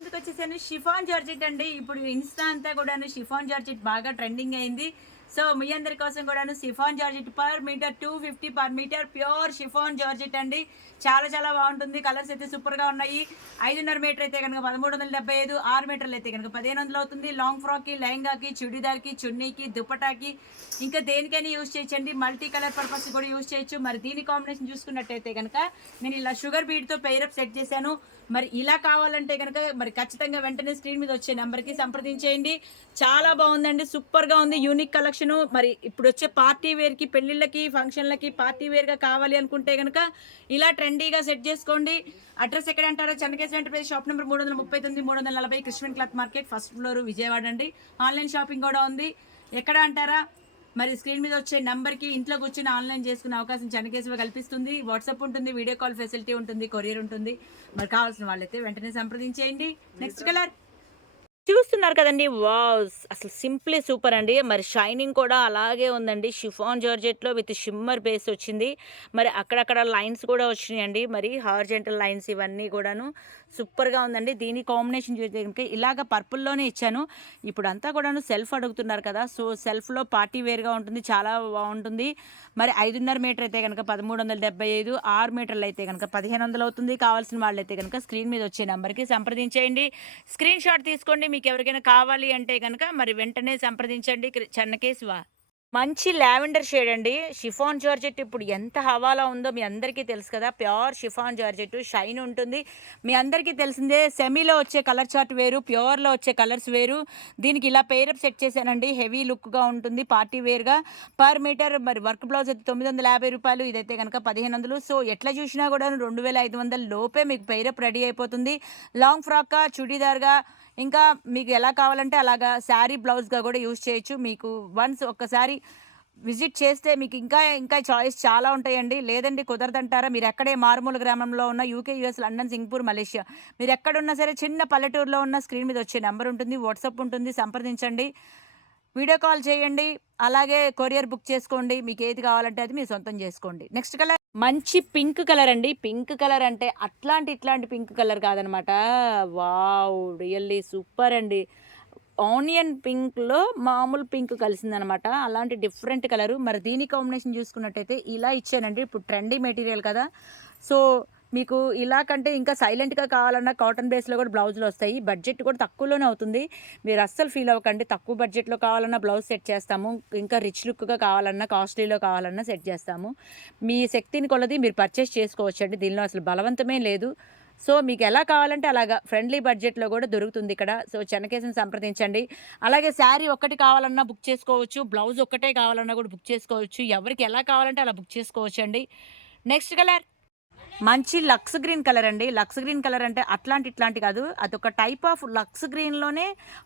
ముందుకొచ్చేసాను chiffon georgette అండి. ఇప్పుడు insta అంతా కూడాను షిఫాన్ జార్జెట్ బాగా ట్రెండింగ్ అయింది. సో, మీ అందరి కోసం కూడాను chiffon georgette per metre 250 per metre pure chiffon georgette అండి. చాలా చాలా బావుంటుంది. కలర్స్ అయితే సూపర్‌గా ఉన్నాయి. 5.5 మీటర్ అయితే గనుక 1375, 6 మీటర్లు అయితే గనుక 1500 అవుతుంది. లాంగ్ ఫ్రాక్‌కి, లెహంగాకి, చుడీదార్‌కి, చున్నీకి, దుపట్టాకి ఇంకా దేనికైనా యూజ్ చేయొచ్చండి. మల్టీ కలర్ పర్పస్ కూడా యూజ్ చేయొచ్చు. మరి దీని కాంబినేషన్ చూసుకున్నట్టయితే గనక నేను ఇలా షుగర్ బీడ్‌తో పెయిరప్ సెట్ చేశాను. మరి ఇలా కావాలంటే గనక మరి ఖచ్చితంగా వెంటనే స్క్రీన్ మీద వచ్చే నెంబర్‌కి సంప్రదించేయండి. చాలా బావుందండి. సూపర్‌గా ఉంది. Unique collection. మరి ఇప్పుడొచ్చే పార్టీ వేర్‌కి, పెళ్ళిళ్ళకి, ఫంక్షన్‌లకి పార్టీ వేర్‌గా కావాలి అనుకుంటే గనక ఇలా ట్రెండీగా సెట్ చేసుకోండి. అడ్రస్ ఎక్కడంటారా? Chennakesava enterprises shop number 339, 340 christian cloth market first floor Vijayawada అండి. ఆన్‌లైన్ షాపింగ్ కూడా ఉంది. ఎక్కడ అంటారా? మరి స్క్రీన్ మీద వచ్చే నంబర్‌కి ఇంట్లో కూర్చొని ఆన్‌లైన్ చేసుకునే అవకాశం చెన్నకేశవ కల్పిస్తుంది. వాట్సాప్ ఉంటుంది, వీడియో కాల్ ఫెసిలిటీ ఉంటుంది, కొరియర్ ఉంటుంది. మరి కావాల్సిన వాళ్ళైతే వెంటనే సంప్రదించేయండి. నెక్స్ట్ కలర్ చూస్తున్నారు కదండీ! వావ్! అసలు సింప్లీ సూపర్ అండి. మరి షైనింగ్ కూడా అలాగే ఉందండి. షిఫాన్ జార్జెట్‌లో విత్ షిమ్మర్ బేస్ వచ్చింది. మరి అక్కడక్కడ లైన్స్ కూడా వచ్చినాయండి. మరి హారిజాంటల్ లైన్స్ ఇవన్నీ కూడాను సూపర్‌గా ఉందండి. దీని కాంబినేషన్ చూస్తే గనుక ఇలాగ పర్పుల్‌లోనే ఇచ్చాను. ఇప్పుడంతా కూడాను సెల్ఫ్ అడుగుతున్నారు కదా! సో, సెల్ఫ్‌లో పార్టీ వేర్‌గా ఉంటుంది. చాలా బావుంటుంది. మరి 5.5 మీటర్ అయితే గనక 1375, 6 మీటర్లు అయితే గనక 1500 అవుతుంది. కావాల్సిన వాళ్ళైతే గనక స్క్రీన్ మీద వచ్చే నంబర్‌కి సంప్రదించేయండి. స్క్రీన్ షాట్ తీసుకోండి. మీకెవరికైనా కావాలి అంటే గనక మరి వెంటనే సంప్రదించండి. చెన్నకేశవ. మంచి లావెండర్ షేడ్ అండి. షిఫాన్ జార్జెట్ ఇప్పుడు ఎంత హవాలా ఉందో మీ అందరికీ తెలుసు కదా! ప్యూర్ షిఫాన్ జార్జెట్ షైన్ ఉంటుంది. మీ అందరికీ తెలిసిందే సెమీలో వచ్చే కలర్ చార్ట్ వేరు, ప్యూర్‌లో వచ్చే కలర్స్ వేరు. దీనికి ఇలా పెయిరప్ సెట్ చేశానండి. హెవీ లుక్‌గా ఉంటుంది పార్టీ వేర్‌గా. పర్ మీటర్ మరి వర్క్ బ్లౌజ్ అయితే రూ. 950 ఇదైతే గనక 1500. సో, ఎట్లా చూసినా కూడాను 2500 లోపే మీకు పెయిరప్ రెడీ అయిపోతుంది. లాంగ్ ఫ్రాక్‌గా, చుడీదార్‌గా ఇంకా మీకు ఎలా కావాలంటే అలాగా శారీ బ్లౌజ్‌గా గూడా యూజ్ చేయొచ్చు. మీకు వన్స్ ఒక్కసారి విజిట్ చేస్తే మీకు ఇంకా ఇంకా చాయిస్ చాలా ఉంటాయండి. లేదండి కుదరదంటారా? మీరెక్కడే మారుమూల గ్రామంలో ఉన్న UK, US, London, Singapore, Malaysia మీరెక్కడున్నా సరే చిన్న పల్లెటూరులో ఉన్న స్క్రీన్ మీద వచ్చే నంబర్ ఉంటుంది. వాట్సాప్ ఉంటుంది. సంప్రదించండి. వీడియో కాల్ చేయండి. అలాగే కొరియర్ బుక్ చేసుకోండి. మీకేది కావాలంటే అది మీరు సొంతం చేసుకోండి. నెక్స్ట్ కలర్ మంచి పింక్ కలర్ అండి. పింక్ కలర్ అంటే ఇట్లాంటి పింక్ కలర్ కాదనమాట. వావ్! రియల్లీ సూపర్ అండి. ఆనియన్ పింక్‌లో మామూలు పింక్ కలిసిందనమాట. అలాంటి డిఫరెంట్ కలరు. మరి దీని కాంబినేషన్ చూసుకున్నట్టయితే ఇలా ఇచ్చానండి. ఇప్పుడు ట్రెండీ మెటీరియల్ కదా! సో, మీకు ఇలా కంటే ఇంకా సైలెంట్‌గా కావాలన్నా కాటన్ బేస్‌లో కూడా బ్లౌజులొస్తాయి. బడ్జెట్ కూడా తక్కువలోనే అవుతుంది. మీరు అస్సలు ఫీల్ అవ్వకండి. తక్కువ బడ్జెట్‌లో కావాలన్నా బ్లౌజ్ సెట్ చేస్తాము. ఇంకా రిచ్ లుక్‌గా కావాలన్నా, కాస్ట్‌లీలో కావాలన్నా సెట్ చేస్తాము. మీ శక్తిని కొలది మీరు పర్చేస్ చేసుకోవచ్చండి. దీనిలో అసలు బలవంతమే లేదు. సో, మీకెలా కావాలంటే అలాగా ఫ్రెండ్లీ బడ్జెట్‌లో గూడా దొరుకుతుందిక్కడ. సో, చెన్నకేశవని సంప్రదించండి. అలాగే శారీ ఒక్కటి కావాలన్నా బుక్ చేసుకోవచ్చు. బ్లౌజ్ ఒక్కటే కావాలన్నా గూడా బుక్ చేసుకోవచ్చు. ఎవరికి ఎలా కావాలంటే అలా బుక్ చేసుకోవచ్చండి. నెక్స్ట్ కలర్ మంచి లక్స్ గ్రీన్ కలర్ అండి. లక్స్ గ్రీన్ కలర్ అంటే ఇట్లాంటి కాదు. అదొక టైప్ ఆఫ్ లక్స్ గ్రీన్‌లోనే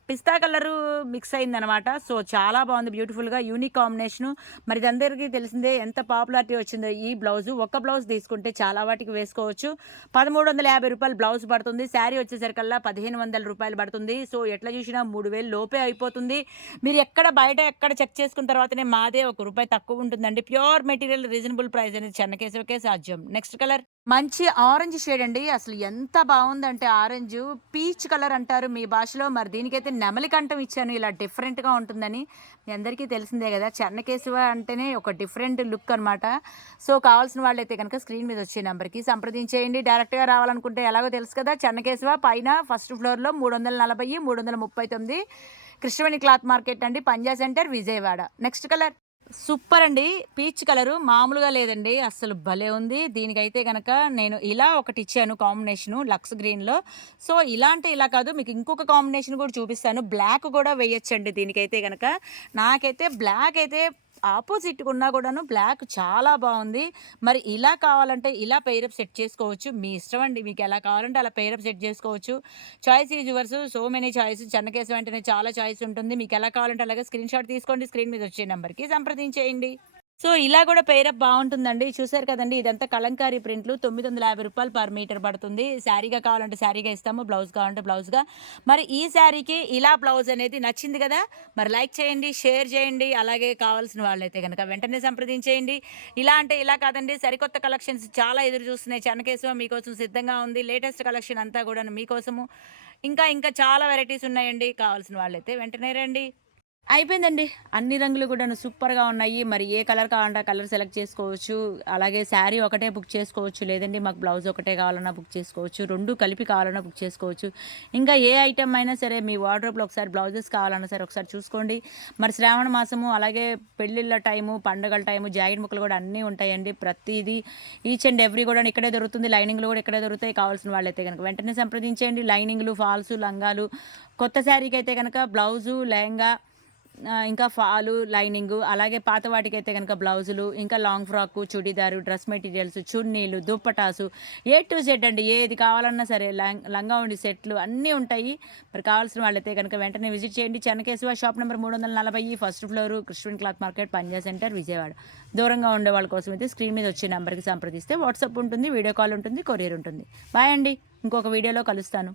పిస్తా కలరు మిక్స్ అయిందనమాట. సో, చాలా బావుంది బ్యూటిఫుల్‌గా యూనిక్ కాంబినేషను. మరి ఇదందరికీ తెలిసిందే ఎంత పాపులారిటీ వచ్చిందో ఈ బ్లౌజు. ఒక్క బ్లౌజ్ తీసుకుంటే చాలా వాటికి వేసుకోవచ్చు. రూ. 1350 బ్లౌజ్ పడుతుంది. శారీ వచ్చేసరికల్లా రూ. 1500 పడుతుంది. సో, ఎట్లా చూసినా 3000 లోపే అయిపోతుంది. మీరు బయట ఎక్కడ చెక్ చేసుకున్న తర్వాతనే మాదే ఒక రూపాయి తక్కువుంటుందండి. ప్యూర్ మెటీరియల్ రీజనబుల్ ప్రైస్ అనేది చెన్నకేశవకే సాధ్యం. నెక్స్ట్ కలర్ మంచి ఆరెంజ్ షేడ్ అండి. అసలు ఎంత బావుందంటే ఆరెంజు పీచ్ కలర్ అంటారు మీ భాషలో. మరి దీనికైతే నెమలి కంఠం ఇచ్చాను ఇలా డిఫరెంట్‌గా ఉంటుందని. మీ అందరికీ తెలిసిందే గదా! చెన్నకేశవ అంటేనే ఒక డిఫరెంట్ లుక్ అనమాట. సో, కావాల్సిన వాళ్ళైతే గనక స్క్రీన్ మీద వచ్చే నంబర్‌కి సంప్రదించేయండి. డైరెక్ట్‌గా రావాలనుకుంటే ఎలాగో తెలుసు కదా! చెన్నకేశవ పైన ఫస్ట్ ఫ్లోర్‌లో 340, 339 కృష్ణవేణి క్లాత్ మార్కెట్ అండి. Panja centre Vijayawada. Next colour super అండి. పీచ్ కలరు మామూలుగా లేదండి. అస్సలు భలే ఉంది. దీనికైతే గనక నేను ఇలా ఒకటిచ్చాను కాంబినేషను లక్స్ గ్రీన్‌లో. సో, ఇలా అంటే ఇలా కాదు. మీకు ఇంకొక కాంబినేషన్ కూడా చూపిస్తాను. బ్లాక్ కూడా వేయొచ్చండి దీనికైతే గనక. నాకైతే బ్లాక్ అయితే ఆపోజిట్‌గున్నా కూడాను బ్లాక్ చాలా బావుంది. మరి ఇలా కావాలంటే ఇలా పెయిరప్ సెట్ చేసుకోవచ్చు. మీ ఇష్టం అండి. మీకెలా కావాలంటే అలా పెయిరప్ సెట్ చేసుకోవచ్చు. Choice is yours. So many choice. Chennakeshava వెంటనే చాలా చాయిస్ ఉంటుంది. మీకెలా కావాలంటే అలాగే స్క్రీన్ షాట్ తీసుకోండి. స్క్రీన్ మీద వచ్చే నంబర్‌కి సంప్రదించేయండి. సో, ఇలా గూడా పెయిరప్ బావుంటుందండి. చూసారు కదండీ! ఇదంతా కలంకారీ ప్రింట్లు. రూ. 950 పర్ మీటర్ పడుతుంది. శారీగా కావాలంటే శారీగా ఇస్తాము. బ్లౌజ్ కావాలంటే బ్లౌజ్‌గా. మరి ఈ శారీకి ఇలా బ్లౌజ్ అనేది నచ్చింది గదా! మరి లైక్ చేయండి, షేర్ చేయండి. అలాగే కావాల్సిన వాళ్ళైతే గనక వెంటనే సంప్రదించేయండి. ఇలా అంటే ఇలా కాదండి. సరికొత్త కలెక్షన్స్ చాలా ఎదురు చూస్తున్నాయి. చెన్నకేశవ మీకోసం సిద్ధంగా ఉంది. లేటెస్ట్ కలెక్షన్ అంతా గూడాను మీకోసము. ఇంకా ఇంకా చాలా వెరైటీస్ ఉన్నాయండి. కావాల్సిన వాళ్ళైతే వెంటనే రండి. అయిపోయిందండి. అన్ని రంగులు కూడాను సూపర్‌గా ఉన్నాయి. మరి ఏ కలర్ కావాలంటే ఆ కలర్ సెలెక్ట్ చేసుకోవచ్చు. అలాగే శారీ ఒకటే బుక్ చేసుకోవచ్చు. లేదంటే మాకు బ్లౌజ్ ఒకటే కావాలన్నా బుక్ చేసుకోవచ్చు. 2 కలిపి కావాలన్నా బుక్ చేసుకోవచ్చు. ఇంకా ఏ ఐటెమ్ అయినా సరే మీ వార్డ్‌రోబ్‌లో ఒకసారి బ్లౌజెస్ కావాలన్నా సరే ఒకసారి చూసుకోండి. మరి శ్రావణ మాసము అలాగే పెళ్ళిళ్ళ టైము, పండుగల టైము, జాకెట్ ముక్కలు కూడా అన్నీ ఉంటాయండి. ప్రతీది ఈచ్ అండ్ ఎవ్రీ కూడా ఇక్కడే దొరుకుతుంది. లైనింగ్‌లు కూడా ఇక్కడే దొరుకుతాయి. కావాల్సిన వాళ్ళైతే గనక వెంటనే సంప్రదించేయండి. లైనింగ్‌లు, ఫాల్సు, లంగాలు కొత్త శారీకైతే గనక బ్లౌజు, లెహంగా ఇంకా ఫాలు, లైనింగు అలాగే పాత వాటికైతే గనక బ్లౌజులు, ఇంకా long frock, churidar, dress materials, చున్నీలు, దుప్పటాసు ఏ టు జెడ్ అండి. ఏది కావాలన్నా సరే లంగా ఉండి సెట్లు అన్నీ ఉంటాయి. మరి కావాల్సిన వాళ్ళైతే గనక వెంటనే విజిట్ చేయండి. Chennakesava shop number 340 first floor Krishna cloth market Panja centre Vijayawada. దూరంగా ఉండే వాళ్ళ కోసం అయితే స్క్రీన్ మీద వచ్చే నెంబర్‌కి సంప్రదిస్తే వాట్సాప్ ఉంటుంది, వీడియో కాల్ ఉంటుంది, కొరియర్ ఉంటుంది. బాయ్ అండి. ఇంకొక వీడియోలో కలుస్తాను.